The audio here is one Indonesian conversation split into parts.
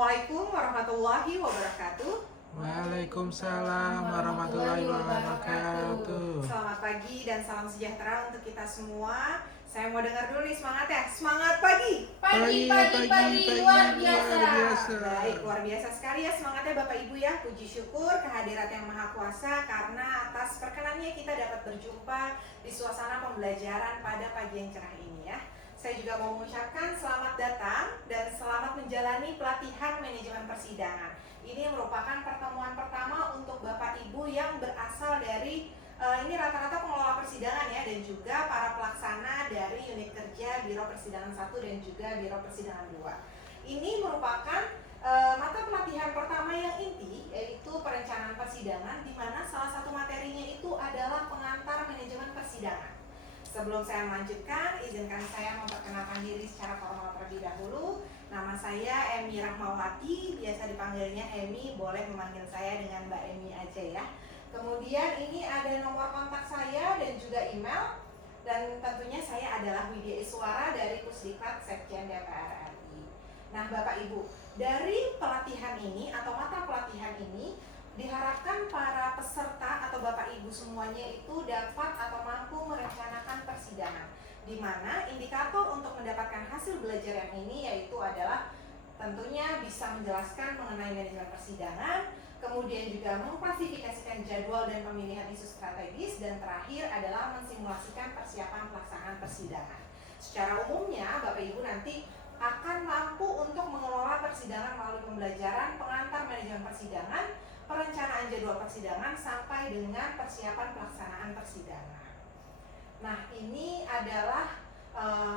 Assalamualaikum warahmatullahi wabarakatuh. Waalaikumsalam warahmatullahi wabarakatuh. Selamat pagi dan salam sejahtera untuk kita semua. Saya mau dengar dulu nih semangatnya. Semangat pagi. Pagi, luar biasa. Baik, luar biasa sekali ya semangatnya Bapak Ibu ya. Puji syukur kehadirat Yang Maha Kuasa karena atas perkenannya kita dapat berjumpa di suasana pembelajaran pada pagi yang cerah ini ya. Saya juga mau mengucapkan selamat datang dan selamat menjalani pelatihan manajemen persidangan. Ini merupakan pertemuan pertama untuk Bapak Ibu yang berasal dari ini rata-rata pengelola persidangan ya, dan juga para pelaksana dari unit kerja Biro Persidangan 1 dan juga Biro Persidangan 2. Ini merupakan mata pelatihan pertama yang inti, yaitu perencanaan persidangan, di mana salah satu materinya itu adalah pengantar manajemen persidangan. Sebelum saya melanjutkan, izinkan saya memperkenalkan diri secara formal terlebih dahulu. Nama saya Emi Rahmawati, biasa dipanggilnya Emi, boleh memanggil saya dengan Mbak Emi aja ya. Kemudian ini ada nomor kontak saya dan juga email. Dan tentunya saya adalah Widya Iswara dari Pusdiklat Sekjen DPR RI. Nah Bapak Ibu, dari pelatihan ini atau mata pelatihan ini, diharapkan para peserta atau Bapak Ibu semuanya itu dapat atau mampu merencanakan persidangan, di mana indikator untuk mendapatkan hasil belajar yang ini yaitu adalah tentunya bisa menjelaskan mengenai manajemen persidangan, kemudian juga mengklasifikasikan jadwal dan pemilihan isu strategis, dan terakhir adalah mensimulasikan persiapan pelaksanaan persidangan. Secara umumnya Bapak Ibu nanti akan mampu untuk mengelola persidangan melalui pembelajaran pengantar manajemen persidangan, perencanaan jadwal persidangan, sampai dengan persiapan pelaksanaan persidangan. Nah, ini adalah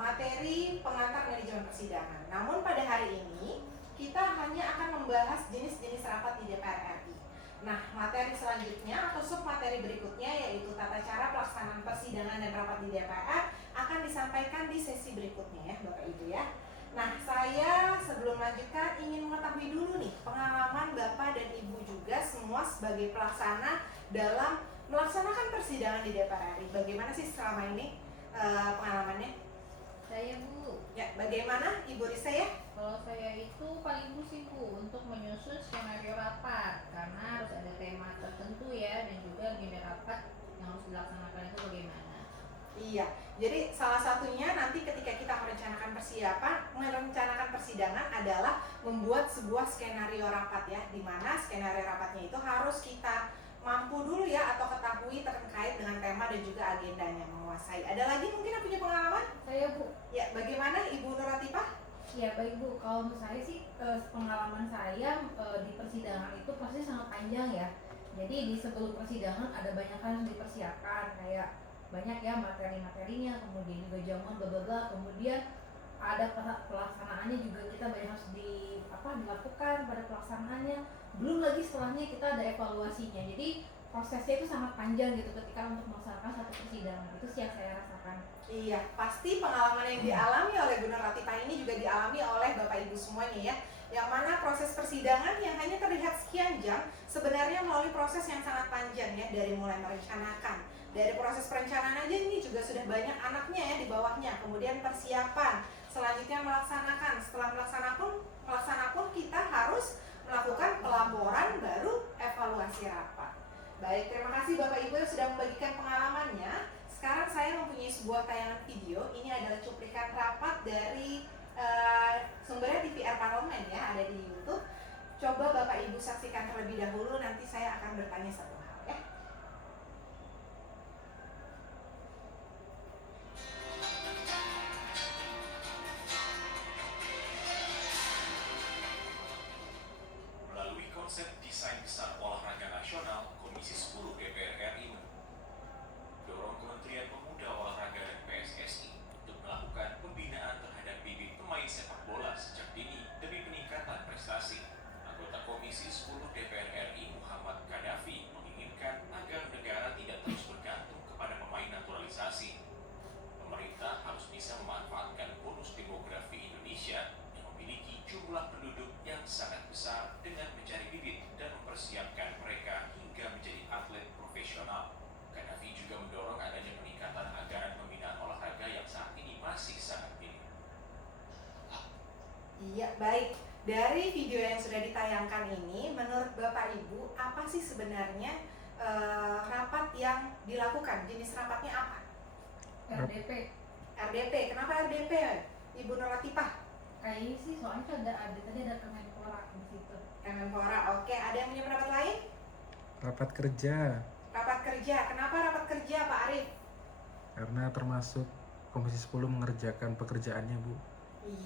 materi pengantar manajemen persidangan. Namun pada hari ini kita hanya akan membahas jenis-jenis rapat di DPR RI. Nah, materi selanjutnya atau submateri berikutnya yaitu tata cara pelaksanaan persidangan dan rapat di DPR akan disampaikan di sesi berikutnya ya Bapak Ibu ya. Nah, saya sebelum melanjutkan ingin mengetahui dulu nih pengalaman Bapak dan Ibu juga semua sebagai pelaksana dalam melaksanakan persidangan di DPR RI. Bagaimana sih selama ini pengalamannya? Saya Bu. Ya, bagaimana Ibu Risa ya? Kalau saya itu paling pusing Bu untuk menyusun skenario rapat karena harus ada tema tertentu ya, dan juga agenda rapat yang harus dilaksanakan itu bagaimana. Iya, jadi salah satunya nanti ketika kita merencanakan persidangan adalah membuat sebuah skenario rapat ya, di mana skenario rapatnya itu harus kita mampu dulu ya atau ketahui terkait dengan tema dan juga agendanya, menguasai. Ada lagi mungkin yang punya pengalaman? Saya Bu. Ya, bagaimana Ibu Nur Latifah? Ya baik Bu, kalau menurut saya sih pengalaman saya di persidangan itu pasti sangat panjang ya. Jadi di sebelum persidangan ada banyak hal yang dipersiapkan, kayak banyak ya materi-materinya, kemudian juga jamuan bla bla bla, kemudian ada pelaksanaannya juga, kita banyak harus dilakukan pada pelaksanaannya. Belum lagi setelahnya kita ada evaluasinya. Jadi prosesnya itu sangat panjang gitu ketika untuk melaksanakan satu persidangan. Itu sih yang saya rasakan. Iya, pasti pengalaman yang dialami oleh Bu Nur Latifah ini juga dialami oleh Bapak Ibu semuanya ya. Yang mana proses persidangan yang hanya terlihat sekian jam sebenarnya melalui proses yang sangat panjang ya, dari mulai merencanakan. Dari proses perencanaan aja ini juga sudah banyak anaknya ya di bawahnya. Kemudian persiapan, selanjutnya melaksanakan. Setelah melaksanakan pun kita harus melakukan pelaporan, baru evaluasi rapat. Baik, terima kasih Bapak Ibu yang sudah membagikan pengalamannya. Sekarang saya mempunyai sebuah tayangan video. Ini adalah cuplikan rapat dari sumbernya TVR Parlemen ya, ada di YouTube. Coba Bapak Ibu saksikan terlebih dahulu, nanti saya akan bertanya satu hal ya. Melalui konsep desain besar olahraga nasional, Komisi 10 DPR RI dorong Kementerian Pemuda, Olahraga dan PSSI untuk melakukan pembinaan terhadap bibit pemain sepak bola sejak dini demi peningkatan prestasi. Anggota Komisi 10 DPR RI Muhammad Kadafi menginginkan agar negara tidak terus bergantung kepada pemain naturalisasi. Pemerintah harus bisa memanfaatkan bonus demografi Indonesia yang memiliki jumlah penduduk yang sangat besar dengan mencari bibit dan mempersiapkan mereka hingga menjadi atlet profesional. Kadafi juga mendorong adanya peningkatan anggaran pembinaan olahraga yang saat ini masih sangat minim. Iya, baik. Dari video yang sudah ditayangkan ini, menurut Bapak Ibu, apa sih sebenarnya rapat yang dilakukan? Jenis rapatnya apa? RDP. RDP. Kenapa RDP, Ibu Nur Latifah? Kayaknya sih soalnya ada tadi ada Kemenpora di situ. Kemenpora. Oke, ada yang punya pendapat lain? Rapat kerja, Rapat kerja. Kenapa rapat kerja, Pak Arif? karena termasuk Komisi 10 mengerjakan pekerjaannya, Bu.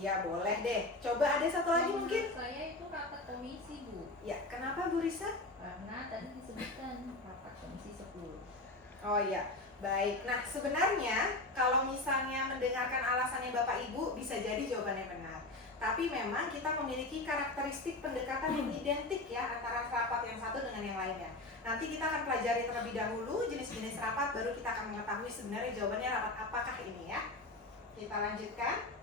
Iya, boleh deh. Coba ada satu lagi Menurut mungkin? saya itu rapat komisi, Bu. Ya, kenapa Bu Risa? Karena tadi disebutkan rapat komisi 10. Oh iya, baik. Nah, sebenarnya kalau misalnya mendengarkan alasannya Bapak Ibu, bisa jadi jawabannya benar. Tapi memang kita memiliki karakteristik pendekatan yang identik ya antara rapat yang satu dengan yang lainnya. Nanti kita akan pelajari terlebih dahulu jenis-jenis rapat, baru kita akan mengetahui sebenarnya jawabannya rapat apakah ini ya. Kita lanjutkan.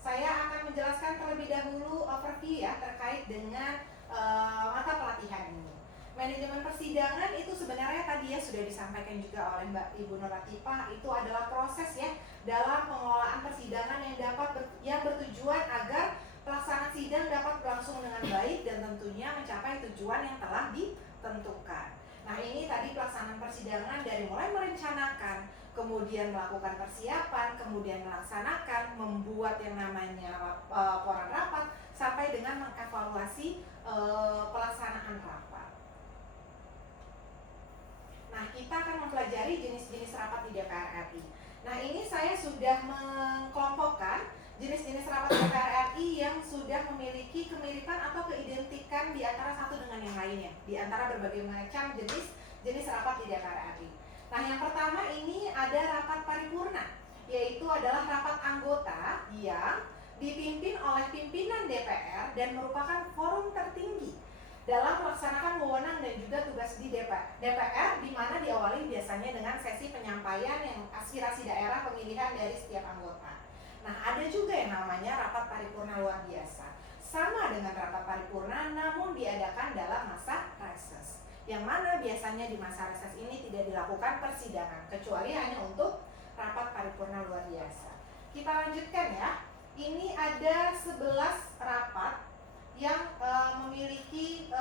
Saya akan menjelaskan terlebih dahulu overview ya terkait dengan mata pelatihan ini. Manajemen persidangan itu sebenarnya tadi ya sudah disampaikan juga oleh Mbak Ibu Nur Latifah, itu adalah proses ya dalam pengelolaan persidangan yang bertujuan agar pelaksanaan sidang dapat berlangsung dengan baik dan tentunya mencapai tujuan yang telah ditentukan. Nah, ini tadi pelaksanaan persidangan dari mulai merencanakan, kemudian melakukan persiapan, kemudian melaksanakan, membuat yang namanya laporan rapat, sampai dengan mengevaluasi pelaksanaan rapat. Nah, kita akan mempelajari jenis-jenis rapat di DPR RI. Nah, ini saya sudah mengkelompokkan jenis-jenis rapat DPR RI yang sudah memiliki kemiripan atau keidentikan di antara satu dengan yang lainnya, di antara berbagai macam jenis rapat di DPR RI. Nah, yang pertama ini ada rapat paripurna, yaitu adalah rapat anggota yang dipimpin oleh pimpinan DPR dan merupakan forum tertinggi dalam melaksanakan wewenang dan juga tugas di DPR, di mana diawali biasanya dengan sesi penyampaian yang aspirasi daerah pemilihan dari setiap anggota. Nah, ada juga yang namanya rapat paripurna luar biasa, sama dengan rapat paripurna namun diadakan dalam masa reses, yang mana biasanya di masa reses ini tidak dilakukan persidangan kecuali hanya untuk rapat paripurna luar biasa. Kita lanjutkan ya. Ini ada 11 rapat yang memiliki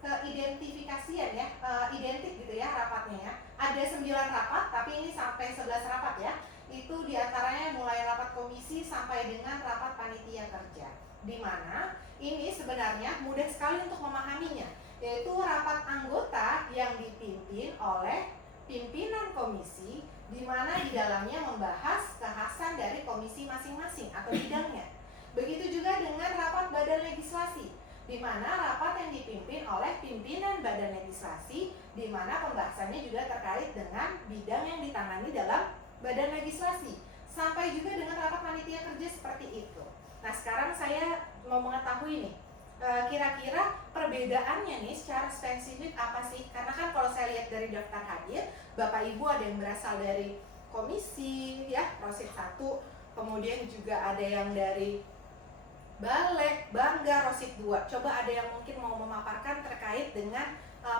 keidentifikasian ya, identik gitu ya rapatnya ya. Ada 9 rapat, tapi ini sampai 11 rapat ya. Itu diantaranya mulai rapat komisi sampai dengan rapat panitia kerja. Di mana ini sebenarnya mudah sekali untuk memahaminya, yaitu rapat anggota yang dipimpin oleh pimpinan komisi, di mana di dalamnya membahas kekhasan dari komisi masing-masing atau bidangnya. Begitu juga dengan rapat badan legislasi, di mana rapat yang dipimpin oleh pimpinan badan legislasi, di mana pembahasannya juga terkait dengan bidang yang ditangani dalam badan legislasi. Sampai juga dengan rapat panitia kerja seperti itu. Nah, sekarang saya mau mengetahui nih, kira-kira perbedaannya nih secara spesifik apa sih? Karena kan kalau saya lihat dari daftar hadir, Bapak Ibu ada yang berasal dari komisi ya, Rosid 1, kemudian juga ada yang dari Balek, Bangga, Rosid 2. Coba ada yang mungkin mau memaparkan terkait dengan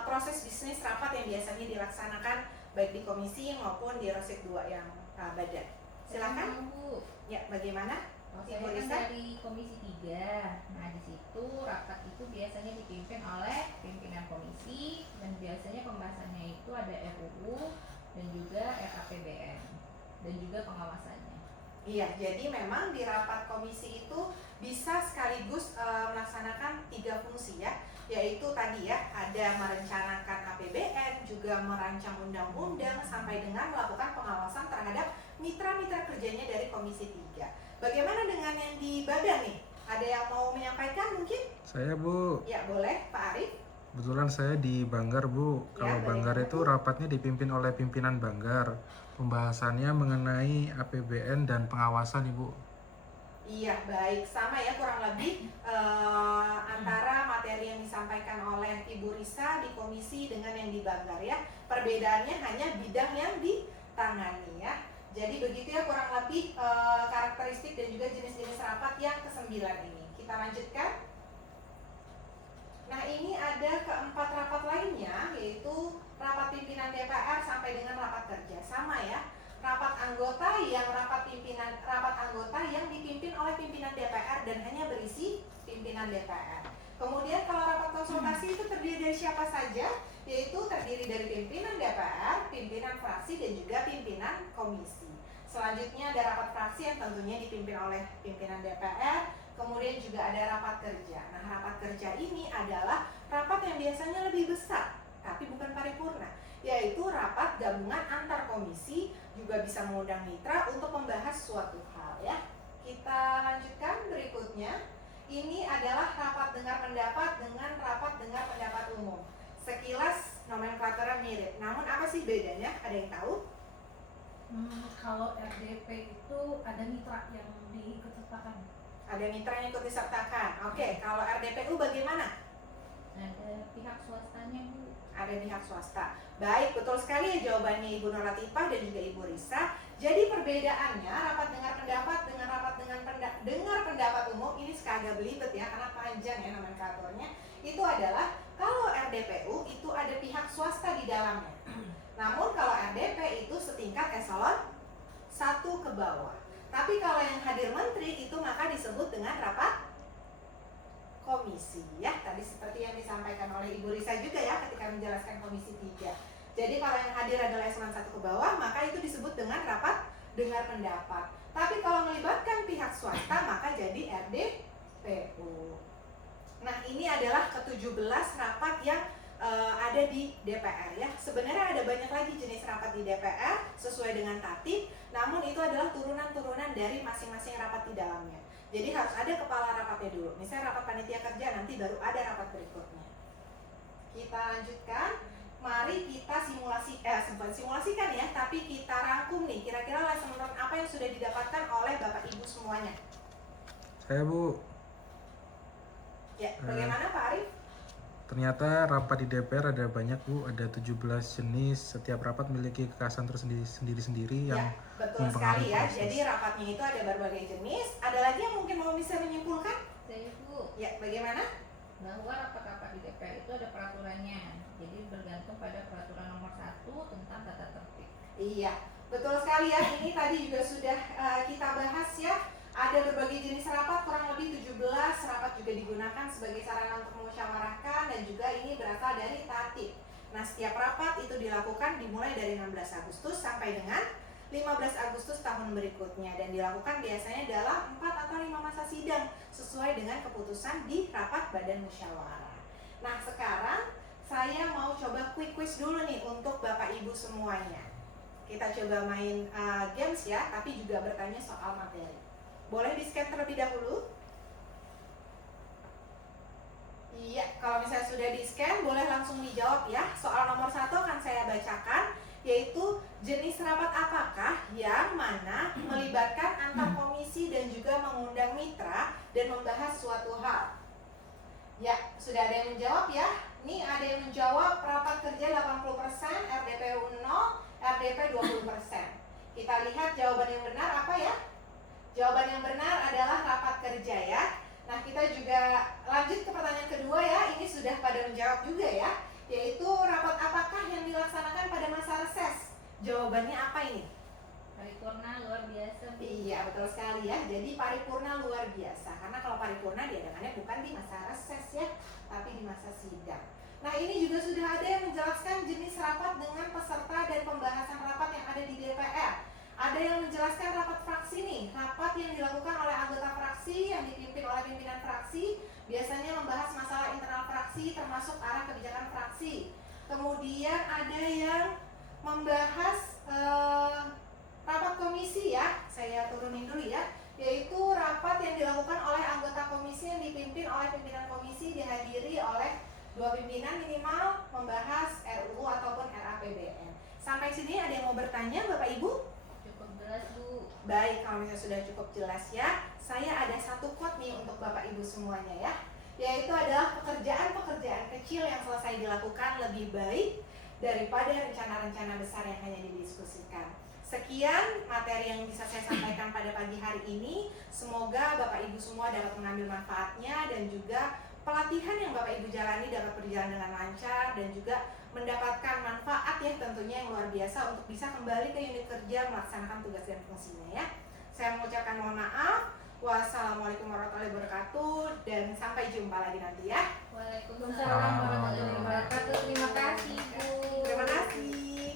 proses bisnis rapat yang biasanya dilaksanakan baik di komisi maupun di Rosid 2 yang badan. Silakan. Bu. Ya, bagaimana? Saya Ibu kan Risa? dari komisi 3. Nah, di situ rapat itu biasanya dipimpin oleh pimpinan komisi dan biasanya pembahasannya itu ada RUU dan juga RAPBN dan juga pengawasannya. Iya, jadi memang di rapat komisi itu bisa sekaligus melaksanakan 3 fungsi ya, yaitu tadi ya, ada merencanakan APBN, juga merancang undang-undang, sampai dengan melakukan pengawasan terhadap mitra-mitra kerjanya dari komisi 3. Bagaimana dengan yang di badan nih? Ada yang mau menyampaikan mungkin? Saya, Bu. Ya, boleh, Pak Arif. Kebetulan saya di Banggar, Bu. Kalau Banggar bagaimana, itu Bu? rapatnya dipimpin oleh pimpinan Banggar. Pembahasannya mengenai APBN dan pengawasan, Ibu. Iya, baik. Sama ya kurang lebih antara materi yang disampaikan oleh Ibu Risa di komisi dengan yang di Banggar ya. Perbedaannya hanya bidang yang ditangani ya. Jadi begitu ya kurang lebih karakteristik dan juga jenis-jenis rapat yang ke-9 ini. Kita lanjutkan. Nah, ini ada keempat rapat lainnya, yaitu rapat pimpinan DPR sampai dengan rapat kerja. Sama ya, rapat anggota yang dipimpin oleh oleh pimpinan DPR dan hanya berisi pimpinan DPR. Kemudian kalau rapat konsultasi itu terdiri dari siapa saja? Yaitu terdiri dari pimpinan DPR, pimpinan fraksi, dan juga pimpinan komisi. Selanjutnya ada rapat fraksi yang tentunya dipimpin oleh pimpinan DPR. Kemudian juga ada rapat kerja. Nah, rapat kerja ini adalah rapat yang biasanya lebih besar, tapi bukan paripurna, yaitu rapat gabungan antar komisi, juga bisa mengundang mitra untuk membahas suatu hal ya. Kita lanjutkan berikutnya. Ini adalah rapat dengar pendapat dengan rapat dengar pendapat umum. Sekilas nomenklaturnya mirip, namun apa sih bedanya? Ada yang tahu? Kalau RDP itu ada mitra yang diikutsertakan. Ada mitra yang ikut disertakan. Oke, kalau RDPU bagaimana? Ada pihak swastanya, Bu. Ada pihak swasta. Baik, betul sekali ya jawabannya Ibu Nur Latifah dan juga Ibu Risa. Jadi perbedaannya rapat dengar pendapat dengan rapat dengar pendapat umum ini sekagak belibet ya, karena panjang ya nomenklaturnya. Itu adalah kalau RDPU itu ada pihak swasta di dalamnya. Namun kalau RDP itu setingkat eselon 1 ke bawah. Tapi kalau yang hadir menteri itu maka disebut dengan rapat komisi ya. Tadi seperti yang disampaikan oleh Ibu Risa juga ya ketika menjelaskan komisi 3. Jadi kalau yang hadir adalah eselon 1 ke bawah, maka itu disebut dengan rapat dengar pendapat. Tapi kalau melibatkan pihak swasta maka jadi RDPU. Nah, ini adalah ke-17 rapat yang ada di DPR ya. Sebenarnya ada banyak lagi jenis rapat di DPR sesuai dengan tatib, namun itu adalah turunan-turunan dari masing-masing rapat di dalamnya. Jadi harus ada kepala rapatnya dulu. Misalnya rapat panitia kerja, nanti baru ada rapat berikutnya. Kita lanjutkan. Mari kita simulasikan ya, tapi kita rangkum nih. Kira-kira lesson learned apa yang sudah didapatkan oleh Bapak Ibu semuanya? Saya, Bu, Ya, bagaimana Pak Arif? ternyata rapat di DPR ada banyak, Bu. Ada 17 jenis. Setiap rapat memiliki kekhasan tersendiri-sendiri yang Ya, betul sekali mempengaruhi ya. proses. Jadi rapatnya itu ada berbagai jenis. Ada lagi yang mungkin mau bisa menyimpulkan? Saya, Bu, Ya, bagaimana? bahwa rapat-rapat di DPR itu ada peraturannya. Jadi bergantung pada peraturan nomor 1 tentang tata tertib. Iya, betul sekali ya. Ini tadi juga sudah kita bahas ya. Ada berbagai jenis rapat, kurang lebih 17 rapat juga digunakan sebagai sarana untuk memusyawarahkan dan juga ini berasal dari tatib. Nah, setiap rapat itu dilakukan dimulai dari 16 Agustus sampai dengan 15 Agustus tahun berikutnya dan dilakukan biasanya dalam 4 atau 5 masa sidang sesuai dengan keputusan di rapat badan musyawarah. Nah, sekarang saya mau coba quiz dulu nih untuk Bapak Ibu semuanya. Kita coba main games ya, tapi juga bertanya soal materi. Boleh di-scan terlebih dahulu? Iya, kalau misalnya sudah di-scan, boleh langsung dijawab ya. Soal nomor 1 akan saya bacakan, yaitu jenis rapat apakah yang mana melibatkan antar komisi dan juga mengundang mitra dan membahas suatu hal. Ya, sudah ada yang menjawab ya. Nih ada yang menjawab rapat kerja 80%, RDPU 0, RDP 20%. Kita lihat jawaban yang benar apa ya? Jawaban yang benar adalah rapat kerja ya. Nah, kita juga lanjut ke pertanyaan kedua ya. Ini sudah pada menjawab juga ya, yaitu rapat apakah yang dilaksanakan pada masa reses? Jawabannya apa ini? Paripurna luar biasa, Bu. Iya, betul sekali ya. Jadi paripurna luar biasa. Karena kalau paripurna diadakannya bukan di masa reses ya, tapi di masa sidang. Nah, ini juga sudah ada yang menjelaskan jenis rapat dengan peserta dan pembahasan rapat yang ada di DPR. Ada yang menjelaskan rapat fraksi nih, rapat yang dilakukan oleh anggota fraksi yang dipimpin oleh pimpinan fraksi, biasanya membahas masalah internal fraksi termasuk arah kebijakan fraksi. Kemudian ada yang membahas rapat komisi ya, saya turunin dulu ya, yaitu rapat yang dilakukan oleh anggota komisi yang dipimpin oleh pimpinan komisi, dihadiri oleh 2 pimpinan minimal, membahas RUU ataupun RAPBN. Sampai sini ada yang mau bertanya Bapak Ibu? Cukup jelas, Bu. Baik, kalau misalnya sudah cukup jelas ya, saya ada satu quote nih untuk Bapak Ibu semuanya ya, yaitu adalah pekerjaan-pekerjaan kecil yang selesai dilakukan lebih baik daripada rencana-rencana besar yang hanya didiskusikan. Sekian materi yang bisa saya sampaikan pada pagi hari ini. Semoga Bapak Ibu semua dapat mengambil manfaatnya dan juga pelatihan yang Bapak Ibu jalani dapat berjalan dengan lancar dan juga mendapatkan manfaat ya tentunya yang luar biasa untuk bisa kembali ke unit kerja melaksanakan tugas dan fungsinya ya. Saya mengucapkan mohon maaf Wassalamualaikum warahmatullahi wabarakatuh dan sampai jumpa lagi nanti ya. Waalaikumsalam.